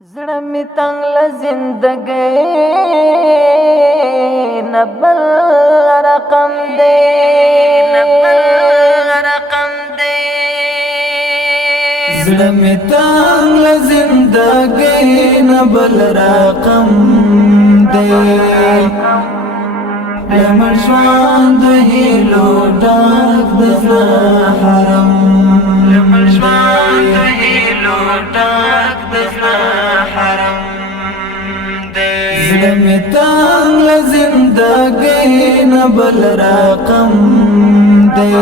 زړه می تنگ له زندګۍ نه بل رقم دی زړه می تنگ له زندګۍ نه بل رقم دی لمر ژوند هیلو ډک د زړه حرم لمر ژوند هیلو ډک د زړه حرم دی زړه می تنگ له زندګۍ نه بل رقم دی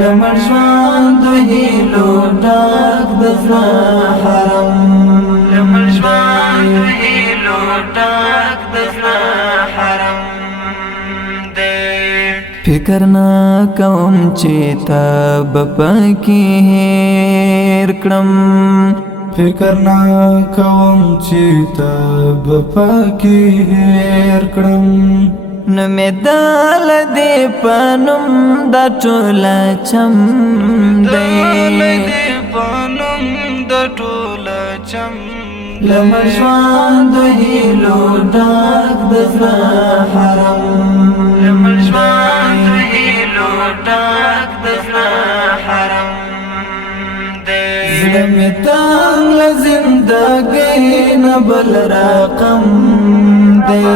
لمر ژوند هیلو ډک د زړه حرم لمر ژوند هیلو ډک د زړه حرم فکر نا کوم چې تب پکې هېر کړم فکر نا کوم چې تب پکې هېر کړم نو مې دل دې په نوم د ټوله چم دی لمر ژوند هیلو ډک د زړه حرم لمر ژوند هیلو ډک د زړه حرم زړه می تنگ له زندګۍ نه بل رقم دی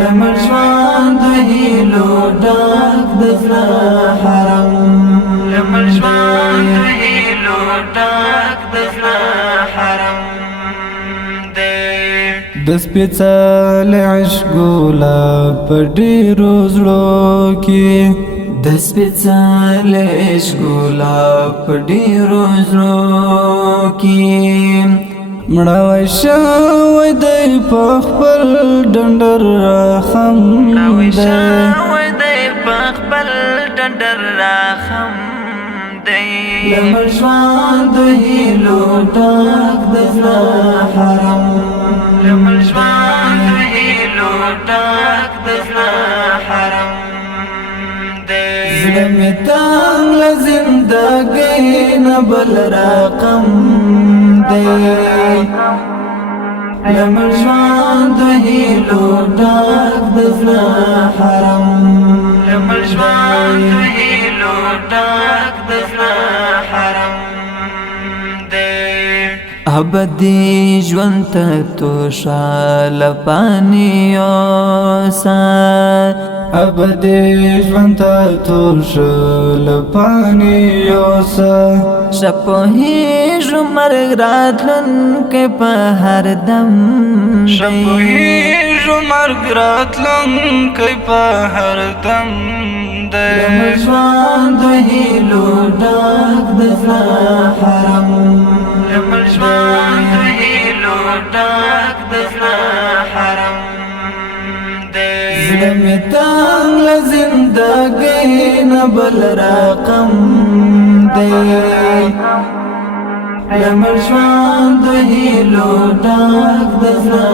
لمر ژوند هیلو ډک د زړه حرم لمر ژوند هیلو ډک د زړه حرم د سپېڅلي عشق ګلاب په ډېرو زړو کې د سپېڅلي عشق ګلاب په ډېرو زړو کې مړاوی شوی دی په خپل ډنډر راخم دی لمر ژوند هیلو ډک د زړه حرم لمر ژوند هیلو ډک د زړه حرم زړه می تنگ له زندګۍ نه بل رقم دی لمر ژوند هیلو ډک د زړه حرم لمر ژوند هیلو ډک د زړه حرم ابدي ژوند ته توشاله پانی اوسه ابدي ژوند ته توشاله پانی اوسه شپوهیږو مرګ راتلونکی په هر دم شپوهیږو مرګ راتلونکی په هر دم دی لمر ژوند هیلو ډک د زړه حرم لمر ژوند هیلو ډک د زړه حرم زړه می تنگ له زندګۍ نه بل رقم دی لمر ژوند هیلو ډک د زړه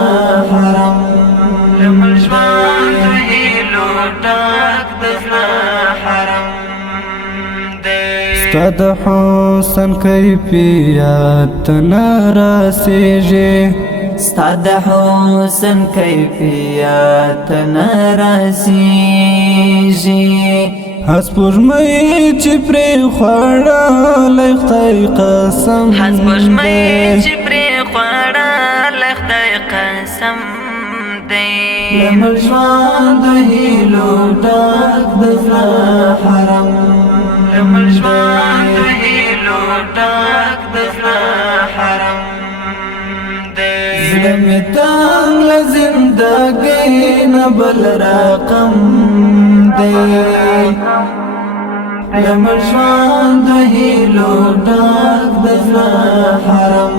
حرم لمر ژوند هیلو ډک د زړه حرم ستا د حسن کیفیت نه رسیږي ستا د حسن کیفیت نه رسیږي هسپوږمۍ چې پرې خوړلی خدای قسم هسپوږمۍ چې پرې خوړلی خدای قسم دی لمر ژوند هیلو ډک د زړه حرم لمر ژوند هیلو ډک د زړه حرم زړه می تنگ له زندګۍ نه بل رقم دی لمر ژوند هیلو ډک د زړه حرم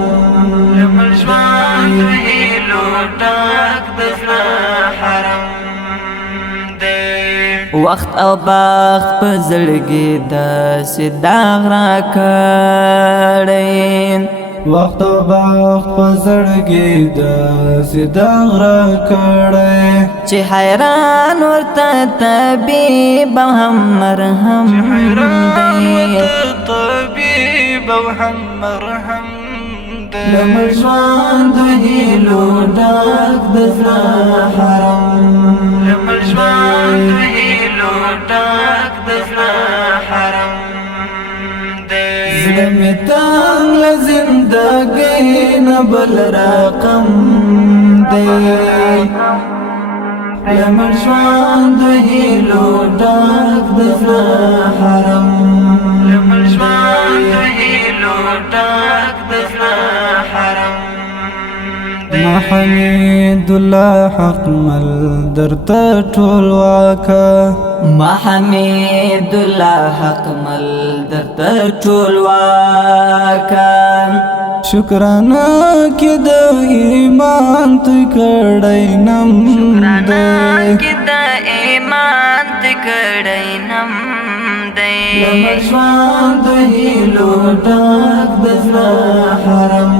لمر ژوند هیلو ډک د زړه حرم وخت او بخت په زړګي داسې داغ راکړی وخت او بخت په زړګي داسې داغ راکړی چې حیران ورته طبیب او هم مرهم دی طبیب او هم مرهم دی لمر ژوند د هیلو ډک د زړه حرم لمر ژوند د هیلو ډک د زړه حرم دی زړه مې تنګ له زندګۍ نه بل رقم دی لمر ژوند د هیلو ډک د زړه حرم لمر ژوند د هیلو ډک د زړه حرم دی محمد الله حق مل درته ټول واکا محمد الله حق مل درته ټول واکا شکرانه کې د ایمان تو کړای نم شکرانه کې د ایمان ته کړی نم دی لمر ژوند د هیلو ډک د زړه حرم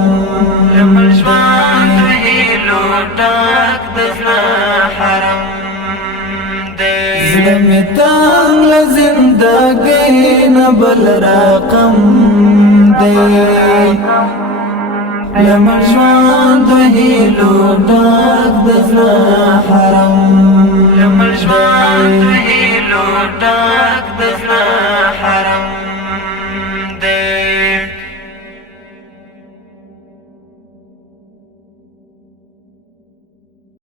لمر ژوند د هیلو ډک د زړه حرم دی زړه مې تنګ له زندګۍ نه بل رقم دی لمر ژوند د هیلو ډک د زړه حرم لمر ژوند د هیلو ډک